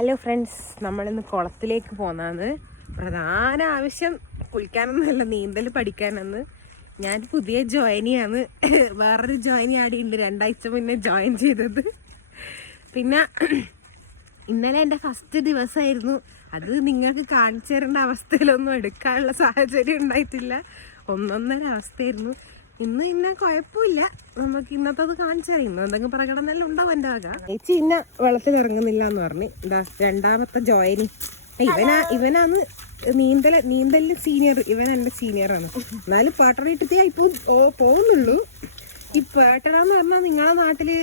Hello friends, നമ്മളിന്ന് കുളത്തിലേക്ക് പോകുന്നതാണ്. പ്രധാന ആവശ്യം കുളിക്കാനൊന്നുമല്ല, നീന്തൽ പഠിക്കാനെന്ന്. ഞാൻ പുതിയ ജോയിനിയാണ്. വേറൊരു ജോയിനി ആടിയുണ്ട്, 2 ആഴ്ച മുന്നേ ജോയിൻ ചെയ്തത്. പിന്നെ ഇന്നലെ എൻ്റെ ഫസ്റ്റ് ദിവസമായിരുന്നു. അത് നിങ്ങൾക്ക് കാണിച്ചു തരേണ്ട അവസ്ഥയിലൊന്നും എടുക്കാനുള്ള സാഹചര്യം ഉണ്ടായിട്ടില്ല. ഒന്നൊന്നര അവസ്ഥയായിരുന്നു. ഇന്ന് കുഴപ്പമില്ല. നമുക്ക് ഇന്നത്തത് കാണിച്ചറിയാം. ഇന്ന് എന്തെങ്കിലും പ്രകടനം ഉണ്ടാവും എൻ്റെ വക. ചേച്ചി ഇന്ന വെള്ളത്തിൽ ഇറങ്ങുന്നില്ല എന്ന് പറഞ്ഞ് എന്താ രണ്ടാമത്തെ ജോയിനി. ഇവനാണ് നീന്തലിൽ സീനിയർ. ഇവൻ എൻ്റെ സീനിയറാണ്. എന്നാലും പേട്ടടയിട്ടേ ഇപ്പൊ പോകുന്നുള്ളൂ. ഈ പേട്ടടാന്ന് പറഞ്ഞാൽ നിങ്ങളെ നാട്ടില്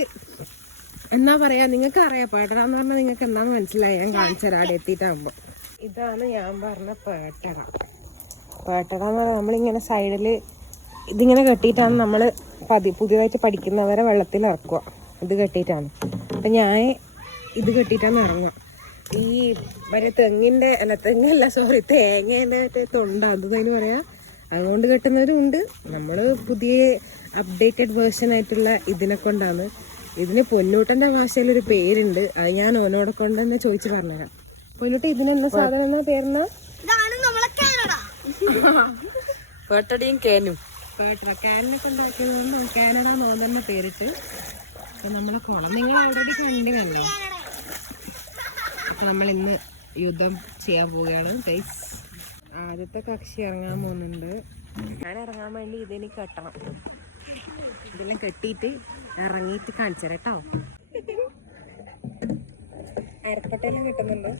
എന്നാ പറയാ, നിങ്ങൾക്ക് അറിയാം പേട്ടടാന്ന് പറഞ്ഞാൽ നിങ്ങൾക്ക് എന്താന്ന് മനസ്സിലായി. ഞാൻ കാണിച്ചുതരാം അവിടെ എത്തിയിട്ടാകുമ്പോ. ഇതാണ് ഞാൻ പറഞ്ഞ പേട്ടട. പേട്ടടാന്ന് പറഞ്ഞാൽ നമ്മളിങ്ങനെ സൈഡില് ഇതിങ്ങനെ കെട്ടിയിട്ടാണ് നമ്മൾ പുതിയതായിട്ട് പഠിക്കുന്നവരെ വെള്ളത്തിൽ ഇറക്കുക. ഇത് കെട്ടിയിട്ടാണ്. അപ്പം ഞാൻ ഇത് കെട്ടിയിട്ടാണ് ഇറങ്ങുക. ഈ മറ്റേ തേങ്ങേൻ്റെ തൊണ്ട അതിന് പറയാം. അതുകൊണ്ട് കെട്ടുന്നവരും ഉണ്ട്. നമ്മൾ പുതിയ അപ്ഡേറ്റഡ് വേർഷൻ ആയിട്ടുള്ള ഇതിനെ കൊണ്ടാണ്. ഇതിന് പൊന്നൂട്ടൻ്റെ ഭാഷയിലൊരു പേരുണ്ട്. അത് ഞാൻ ഓനോടെ കൊണ്ട് തന്നെ ചോദിച്ച് പറഞ്ഞുതരാം. പൊന്നൂട്ട, ഇതിനെന്താ സാധനം എന്നാ പേരെന്നാ? പേട്ടടിയും കേനും. കാനൊക്കെ ഉണ്ടാക്കിയതുകൊണ്ട് കാനഡ നോന്നെ പേരിട്ട്. അപ്പം നമ്മളെ കുളം നിങ്ങൾ ഓൾറെഡി കണ്ടില്ലല്ലോ. അപ്പം നമ്മളിന്ന് യുദ്ധം ചെയ്യാൻ പോവുകയാണ് ഗൈസ്. ആദ്യത്തെ കക്ഷി ഇറങ്ങാൻ പോകുന്നുണ്ട്. ഞാൻ ഇറങ്ങാൻ വേണ്ടി ഇതിന് കെട്ടണം. ഇതെല്ലാം കെട്ടിയിട്ട് ഇറങ്ങിയിട്ട് കാണിച്ചു തരാം കേട്ടോ. അരപ്പട്ടയെല്ലാം കിട്ടുന്നുണ്ട്.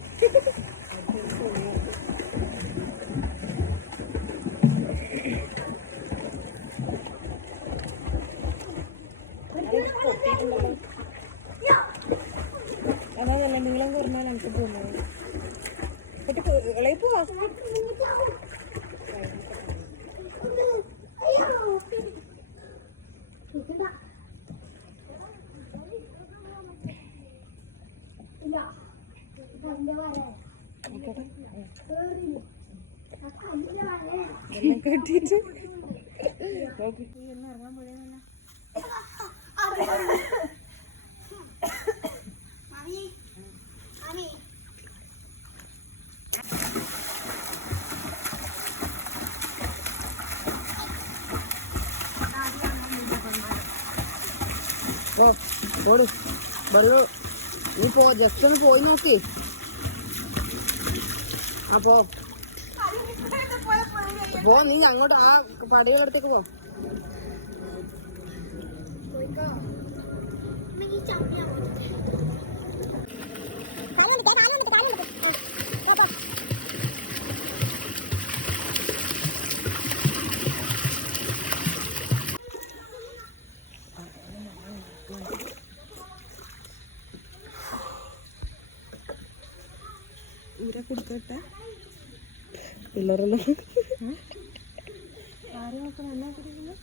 അതല്ല നീളം കുറഞ്ഞാൽ എനിക്ക് പോകുന്നത്. പോവാ കെട്ടിട്ട് ഇറങ്ങാൻ പോയതല്ല. നീ പോ, ജസ്റ്റ് ഒന്ന് പോയി നോക്കി. അപ്പോ നീ അങ്ങോട്ട് ആ പടയുടെ അടുത്തേക്ക് പോ. ഇവരെ കൊടുക്കട്ടെ പിള്ളേരെല്ലാം ആരും നോക്കണം. എന്നാ കുടിക്കുന്നു?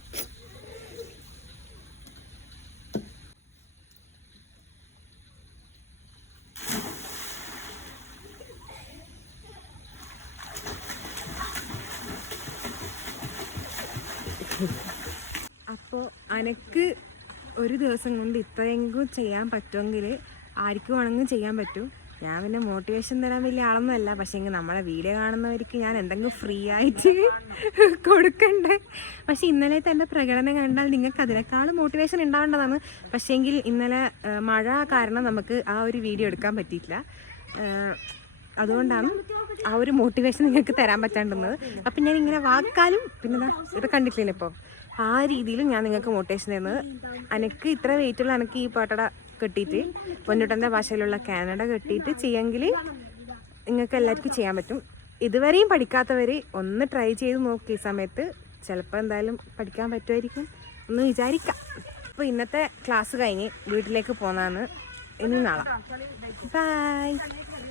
അപ്പോൾ അനക്ക് ഒരു ദിവസം കൊണ്ട് ഇത്രയെങ്കിലും ചെയ്യാൻ പറ്റുമെങ്കിൽ ആർക്കും വേണമെങ്കിലും ചെയ്യാൻ പറ്റും. ഞാൻ പിന്നെ മോട്ടിവേഷൻ തരാൻ വലിയ ആളൊന്നുമല്ല. പക്ഷേ എങ്കിൽ നമ്മളെ വീഡിയോ കാണുന്നവർക്ക് ഞാൻ എന്തെങ്കിലും ഫ്രീ ആയിട്ട് കൊടുക്കണ്ടേ. പക്ഷേ ഇന്നലത്തെ എൻ്റെ പ്രകടനം കണ്ടാൽ നിങ്ങൾക്ക് അതിനേക്കാളും മോട്ടിവേഷൻ ഉണ്ടാവേണ്ടതാണ്. പക്ഷേ എങ്കിൽ ഇന്നലെ മഴ കാരണം നമുക്ക് ആ ഒരു വീഡിയോ എടുക്കാൻ പറ്റിയിട്ടില്ല. അതുകൊണ്ടാണ് ആ ഒരു മോട്ടിവേഷൻ നിങ്ങൾക്ക് തരാൻ പറ്റാണ്ടുന്നത്. അപ്പം ഞാൻ ഇങ്ങനെ വാക്കാലും പിന്നെ ഇത് കണ്ടിട്ടില്ല. ഇപ്പോൾ ആ രീതിയിലും ഞാൻ നിങ്ങൾക്ക് മോട്ടിവേഷൻ തരുന്നത്. എനിക്ക് ഇത്ര വെയിറ്റുള്ള എനിക്ക് ഈ പാട്ടട കെട്ടിയിട്ട് പൊന്നൂട്ടൻ്റെ ഭാഷയിലുള്ള കാനഡ കെട്ടിയിട്ട് ചെയ്യാമെങ്കിൽ നിങ്ങൾക്ക് എല്ലാവർക്കും ചെയ്യാൻ പറ്റും. ഇതുവരെയും പഠിക്കാത്തവർ ഒന്ന് ട്രൈ ചെയ്ത് നോക്കി. ഈ സമയത്ത് ചിലപ്പോൾ എന്തായാലും പഠിക്കാൻ പറ്റുമായിരിക്കും ഒന്ന് വിചാരിക്കാം. അപ്പോൾ ഇന്നത്തെ ക്ലാസ് കഴിഞ്ഞ് വീട്ടിലേക്ക് പോകുന്നതാണ്. ഇനി നാളെ. ബൈ.